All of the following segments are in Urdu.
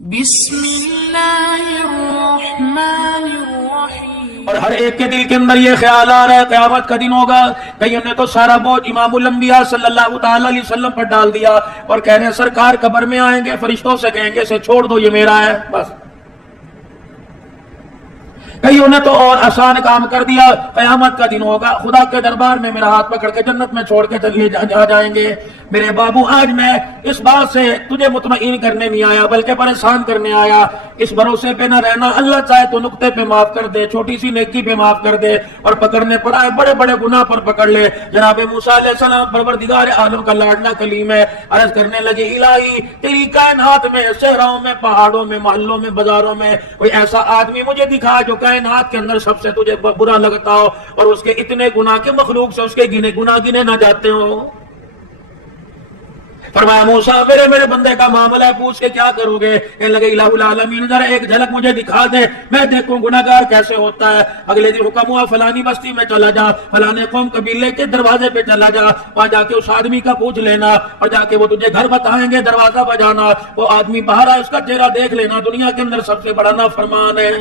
بسم اللہ الرحمن الرحیم۔ اور ہر ایک کے دل کے اندر یہ خیال آ رہا ہے قیامت کا دن ہوگا، کئیوں نے تو سارا بوجھ امام الانبیاء صلی اللہ تعالی علیہ وسلم پر ڈال دیا اور کہہ رہے ہیں سرکار قبر میں آئیں گے، فرشتوں سے کہیں گے اسے چھوڑ دو، یہ میرا ہے بس۔ کئیوں نے تو اور آسان کام کر دیا، قیامت کا دن ہوگا، خدا کے دربار میں میرا ہاتھ پکڑ کے جنت میں چھوڑ کے چلے جائیں گے۔ میرے بابو آج میں اس بات سے تجھے مطمئن کرنے نہیں آیا بلکہ پریشان کرنے آیا، اس بھروسے پہ نہ رہنا، اللہ چاہے تو نقطے پہ معاف کر دے، چھوٹی سی نیکی پہ معاف کر دے، اور پکڑنے پر آئے بڑے بڑے گناہ پر پکڑ لے۔ جناب موسیٰ علیہ السلام پروردگار عالم کا لاڈلا کلیم ہے، عرض کرنے لگے الہی تیری کائنات میں، شہروں میں، پہاڑوں میں، محلوں میں، بازاروں میں کوئی ایسا آدمی مجھے دکھا جو کائنات کے اندر سب سے تجھے برا لگتا ہو اور اس کے اتنے گناہ کے مخلوق سے اس کے گناہ گنے نہ جاتے ہو۔ فرمایا موسیٰ میرے بندے کا معاملہ ہے، پوچھ کے کیا کرو گے؟ کہنے لگے الہ العالمین ذرا ایک جھلک مجھے دکھا دے، میں دیکھوں گناہگار کیسے ہوتا ہے۔ اگلے دن حکم ہوا فلانی بستی میں چلا جا، فلانے قوم قبیلے کے دروازے پہ چلا جا، وہاں جا کے اس آدمی کا پوچھ لینا اور جا کے وہ تجھے گھر بتائیں گے، دروازہ بجانا، وہ آدمی باہر آئے اس کا چہرہ دیکھ لینا، دنیا کے اندر سب سے بڑا نافرمان ہے۔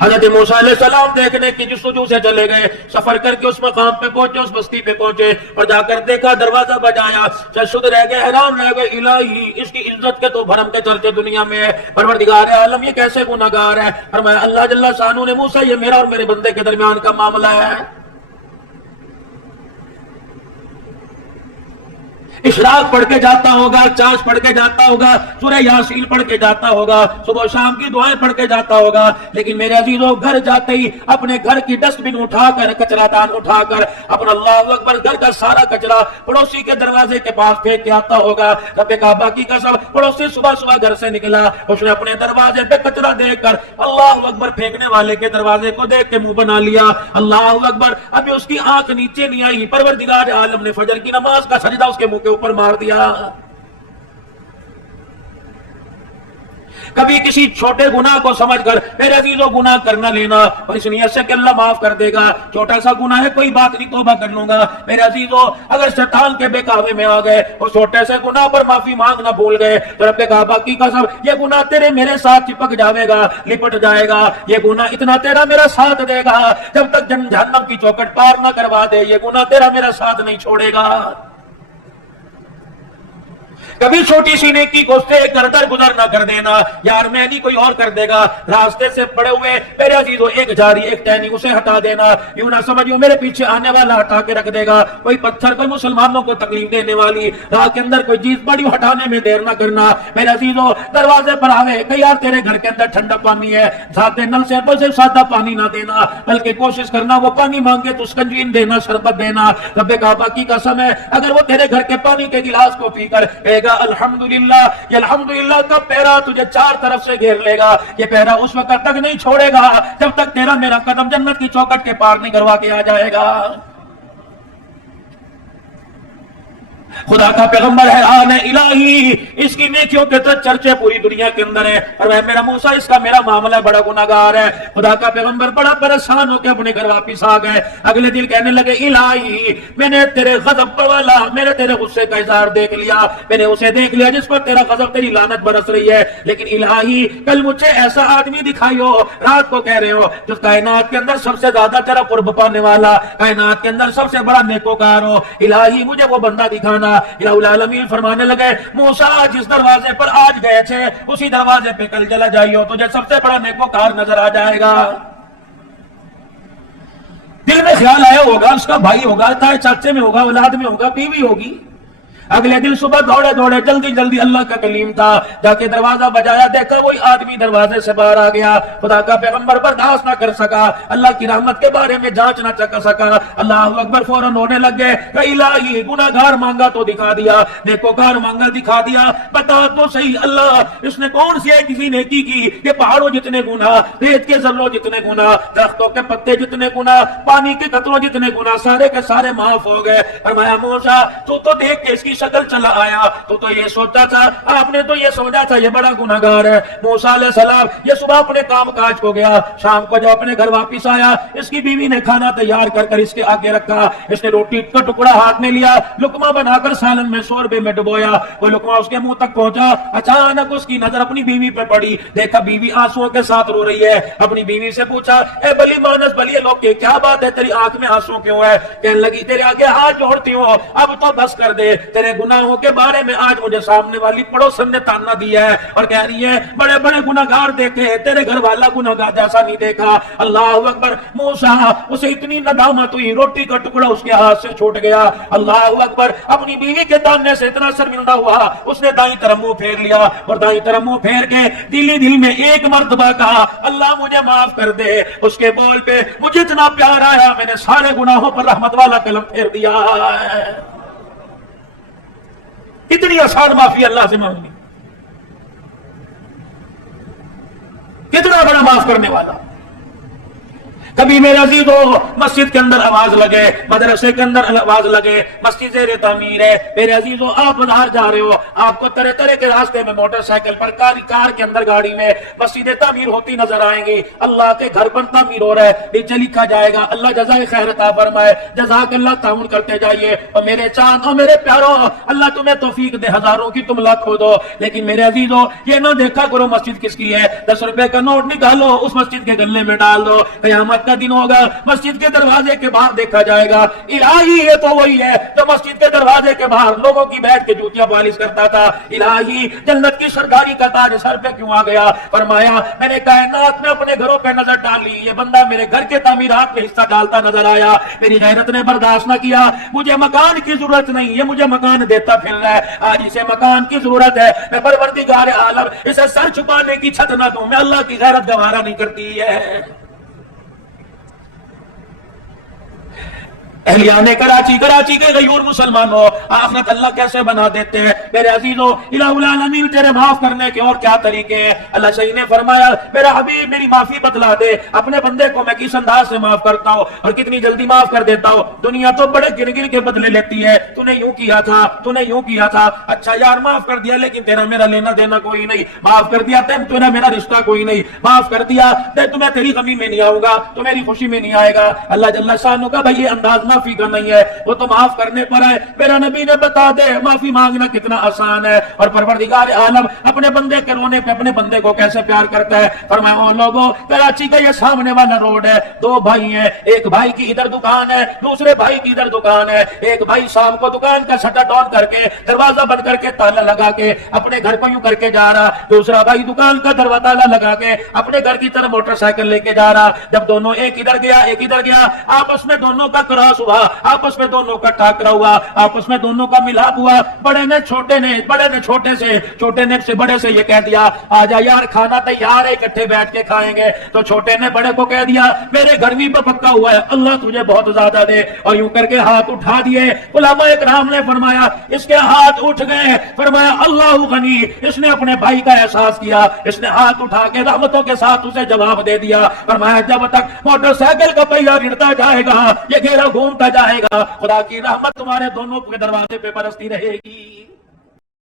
حضرت موسیٰ علیہ السلام دیکھنے کی جستجو سے چلے گئے، سفر کر کے اس مقام پہ پہنچے، اس بستی پہ پہنچے اور جا کر دیکھا، دروازہ بجایا، شد رہ گئے، حیران رہ گئے، الہی اس کی عزت کے تو بھرم کے چرچے دنیا میں ہے، پروردگار عالم یہ کیسے گناہگار ہے۔ فرمایا اللہ جل شانہ نے موسیٰ یہ میرا اور میرے بندے کے درمیان کا معاملہ ہے۔ اشراق پڑھ کے جاتا ہوگا، چاش پڑھ کے جاتا ہوگا، سورہ یاسین پڑھ کے جاتا ہوگا، صبح و شام کی دعائیں پڑھ کے جاتا ہوگا، لیکن میرے عزیزوں گھر جاتے ہی اپنے گھر کی ڈسٹ بن اٹھا کر، کچرا دان اٹھا کر، اپنا اللہ اکبر گھر کا سارا کچرا پڑوسی کے دروازے کے پاس پھینک کے آتا ہوگا۔ رب کعبہ کی قسم پڑوسی صبح گھر سے نکلا، اس نے اپنے دروازے پہ کچرا دیکھ کر اللہ اکبر پھینکنے والے کے دروازے کو دیکھ کے منہ بنا لیا، اللہ اکبر، ابھی اس کی آنکھ نیچے نہیں آئی، پروردگار عالم نے فجر کی نماز کا سجدہ اس کے منہ کے اوپر مار دیا۔ کبھی کسی چھوٹے گناہ کو سمجھ کر میرے عزیزوں گناہ کرنا لینا اور اس نیت سے کہ اللہ معاف کر دے گا، چھوٹا سا گناہ ہے کوئی بات نہیں توبہ کر لوں گا۔ میرے عزیزوں اگر شیطان کے بہکاوے میں آ گئے اور چھوٹے سے گناہ پر معافی مانگنا بھول گئے تو رب کعبہ کی قسم یہ گناہ تیرے میرے ساتھ چپک جائے گا، لپٹ جائے گا، یہ گناہ اتنا تیرا میرا ساتھ دے گا جب تک جہنم کی چوکٹ پار نہ کروا دے، یہ گناہ تیرا میرا ساتھ نہیں چھوڑے گا۔ کبھی چھوٹی سی نیکی کو سے گردر گزر نہ کر دینا، یار میں نہیں کوئی اور کر دے گا، راستے سے پڑے ہوئے میرے عزیزوں ایک جاری ایک ٹہنی اسے ہٹا دینا، یوں نہ سمجھو میرے پیچھے آنے والا ہٹا کے رکھ دے گا، کوئی پتھر کوئی مسلمانوں کو تکلیف دینے والی راہ کے اندر کوئی چیز بڑی ہٹانے میں دیر نہ کرنا۔ میرے عزیزوں دروازے پر آوے کہ یار تیرے گھر کے اندر ٹھنڈا پانی ہے، ذات نل سے صرف سادہ پانی نہ دینا بلکہ کوشش کرنا وہ پانی مانگے تو سکنجین دینا، شربت دینا۔ رب کعبہ کی قسم ہے اگر وہ تیرے گھر کے پانی کے گلاس کو پی کر کہے گا الحمدللہ، یہ الحمدللہ کا پہرا تجھے چار طرف سے گھیر لے گا، یہ پہرا اس وقت تک نہیں چھوڑے گا جب تک تیرا میرا قدم جنت کی چوکٹ کے پار نہیں کروا کے آ جائے گا۔ خدا کا پیغمبر حیران ہے، الہی اس کی نیکیوں کے تو چرچے پوری دنیا کے اندر ہے اور میں میرا موسیٰ اس کا میرا معاملہ بڑا گناہگار ہے۔ خدا کا پیغمبر بڑا پریشان ہو کے اپنے گھر واپس آ گئے، اگلے دن کہنے لگے الہی میں نے تیرے غضب پر والا، میں نے تیرے غصے کا اظہار دیکھ لیا، میں نے اسے دیکھ لیا جس پر تیرا غضب تیری لعنت برس رہی ہے، لیکن الہی کل مجھے ایسا آدمی دکھائیو، رات کو کہہ رہے ہو جو کائنات کے اندر سب سے زیادہ تیرا قرب پانے والا، کائنات کے اندر سب سے بڑا نیکوکار ہو، الہی مجھے وہ بندہ دکھانا۔ الہ العالمین فرمانے لگے موسیٰ جس دروازے پر آج گئے تھے اسی دروازے پہ کل چلا جائیو، تجھے سب سے بڑا نیکوکار نظر آ جائے گا۔ دل میں خیال آیا ہوگا اس کا بھائی ہوگا، تائے چاچے میں ہوگا، اولاد میں ہوگا، بیوی ہوگی۔ اگلے دن صبح دوڑے جلدی اللہ کا کلیم تھا، جا کے دروازہ بجایا، دیکھا وہی آدمی دروازے سے باہر آ گیا۔ خدا کا پیغمبر برداشت نہ کر سکا، اللہ کی رحمت کے بارے میں جانچ نہ کر سکا، اللہ اکبر فوراً ہونے لگ گئے کہ الہی گناہگار مانگا تو دکھا دیا، نیکوکار مانگا دکھا دیا، بتا تو صحیح اللہ اس نے کون سی ایسی نیکی کی کہ پہاڑوں جتنے گناہ، ریت کے ذروں جتنے گناہ، درختوں کے پتے جتنے گناہ، پانی کے قطروں جتنے گناہ، سارے کے سارے معاف ہو گئے۔ فرمایا موسیٰ تو دیکھ کے اس کی شکل چلا آیا تو یہ سوچا تھا، آپ نے تو یہ سمجھا تھا یہ بڑا گناہگار ہے۔ موسیٰ علیہ السلام یہ صبح اپنے کام کاج کو گیا، شام کو جب اپنے گھر واپس آیا، اس کی بیوی نے کھانا تیار کر کر اس کے آگے رکھا، اس نے روٹی کا ٹکڑا ہاتھ میں لیا، لقمہ بنا کر سالن میں شوربے میں ڈبویا، وہ لقمہ اس کے منہ تک پہنچا، اچانک اس کی نظر اپنی بیوی پہ پڑی، دیکھا بیوی آنسوؤں کے ساتھ رو رہی ہے، اپنی بیوی سے پوچھا اے بلی مانس بلی لوگ کہ کیا بات ہے، تیری آنکھ میں آنسو کیوں ہے؟ کہنے لگی تیرے آگے ہاتھ جوڑتی ہوں، اب تو بس کر دے، تیرے گناہوں کے بارے میں آج مجھے سامنے والی پڑوسن نے تانا دیا ہے اور کہہ رہی ہے بڑے بڑے گناہگار دیکھے، تیرے گھر والا گناہگار جیسا نہیں دیکھا۔ اللہ اکبر، موسیٰ اسے اتنی ندامت ہوئی، روٹی کا ٹکڑا اس کے ہاتھ سے چھوٹ گیا۔ اللہ اکبر، اپنی بیوی کے تانے سے اتنا شرمندہ ہوا، اس نے دائیں طرف منہ پھیر لیا اور دائیں طرف منہ پھیر کے دل میں ایک مرتبہ کہا اللہ مجھے معاف کر دے۔ اس کے بول پہ مجھے اتنا پیار آیا، میں نے سارے گناہوں پر رحمت والا قلم پھیر دیا ہے۔ اتنی آسان معافی اللہ سے مانگنی، کتنا بڑا معاف کرنے والا۔ کبھی میرے عزیزو مسجد کے اندر آواز لگے، مدرسے کے اندر آواز لگے، مسجد زیر تعمیر ہے، میرے عزیزو آپ باہر جا رہے ہو، آپ کو طرح طرح کے راستے میں موٹر سائیکل پر کار کے اندر گاڑی میں مسجد تعمیر ہوتی نظر آئیں گی، اللہ کے گھر پر تعمیر ہو رہا ہے، نیچے لکھا جائے گا اللہ جزائے خیر عطا فرمائے، جزاک اللہ، تعاون کرتے جائیے۔ اور میرے چاند اور میرے پیاروں، اللہ تمہیں توفیق دے، ہزاروں کی تم لاکھوں دو، لیکن میرے عزیزو یہ نہ دیکھا کرو مسجد کس کی ہے، 10 روپے کا نوٹ نکالو اس مسجد کے گلے میں ڈال دو، قیامت کا دن ہوگا مسجد کے دروازے کے باہر دیکھا جائے گا الہی یہ تو وہی ہے جو مسجد کے دروازے کے باہر لوگوں کی بیٹھ کے جوتیاں پالش کرتا تھا، الہی جنت کی سرداری کا تاج سر پہ کیوں آ گیا؟ فرمایا میں نے کائنات میں اپنے گھروں پہ نظر ڈالی، یہ بندہ میرے گھر کے تعمیرات میں حصہ ڈالتا نظر آیا، میری غیرت نے برداشت نہ کیا، مجھے مکان کی ضرورت نہیں، یہ مجھے مکان دیتا پھر رہا ہے، آج اسے مکان کی ضرورت ہے، میں پروردگار عالم اسے سر چھپانے کی چھت نہ دوں، میں اللہ کی غیرت گوارا نہیں کرتی ہے۔ اہلیان کراچی کے غیور مسلمانوں، آخرت اللہ کیسے بنا دیتے ہیں میرے عزیزوں، الہ العالمین تیرے معاف کرنے کے اور کیا طریقے ہیں؟ اللہ صحیح نے فرمایا میرا حبیب میری معافی بتلا دے، اپنے بندے کو میں کس انداز سے معاف کرتا ہوں اور کتنی جلدی معاف کر دیتا ہوں۔ دنیا تو بڑے گر گر کے بدلے لیتی ہے، تو نے یوں کیا تھا، تو نے یوں کیا تھا، اچھا یار معاف کر دیا لیکن تیرا میرا لینا دینا کوئی نہیں، معاف کر دیا تیرا میرا رشتہ کوئی نہیں، معاف کر دیا تمہیں تیری غمی میں نہیں آؤں گا، تو میری خوشی میں نہیں آئے گا۔ اللہ جل شانہ کا بھائی یہ انداز معافی کا نہیں ہے، وہ تو معاف کرنے پر ہے۔ میرا نبی نے بتا دے معافی مانگنا کتنا آسان ہے، اور پروردگار عالم اپنے بندے کے رونے پہ اپنے بندے کو کیسے پیار کرتا ہے۔ فرمایا او لوگوں، کراچی کا یہ سامنے والا روڈ ہے، دو بھائی ہیں، ایک بھائی کی ادھر دکان ہے، دوسرے بھائی کی ادھر دکان ہے، ایک بھائی شام کو دکان کا شٹر ڈاؤن کر کے دروازہ بند کر کے تالا لگا کے اپنے گھر کو یوں کر کے جا رہا، دوسرا بھائی دکان کا دروازہ تالا لگا کے اپنے گھر کی طرف موٹر سائیکل لے کے جا رہا۔ جب دونوں ایک ادھر گیا ایک ادھر گیا، آپس میں دونوں کا کراس ہوا، آپس میں دونوں کا ٹاکرا ہوا، آپس میں دونوں کا ملاپ ہوا، بڑے نے چھوٹے نے سے بڑے سے یہ کہہ دیا آجا یار کھانا تیار ہے، اکٹھے بیٹھ کے کھائیں گے، تو چھوٹے نے بڑے کو کہہ دیا میرے گھر بھی پکا ہوا ہے، اللہ تجھے بہت زیادہ دے، اور یوں کر کے ہاتھ اٹھا دیے۔ علماء اکرام نے فرمایا اس کے ہاتھ اٹھ گئے، فرمایا اللہ غنی، اس نے اپنے بھائی کا احساس کیا، اس نے ہاتھ اٹھا کے رحمتوں کے ساتھ اسے جواب دے دیا، فرمایا جب تک موٹر سائیکل کا پہیہ رڑتا جائے گا، یہ گھیرا گھومتا جائے گا، خدا کی رحمت تمہارے دونوں کے دروازے پہ برستی رہے گی۔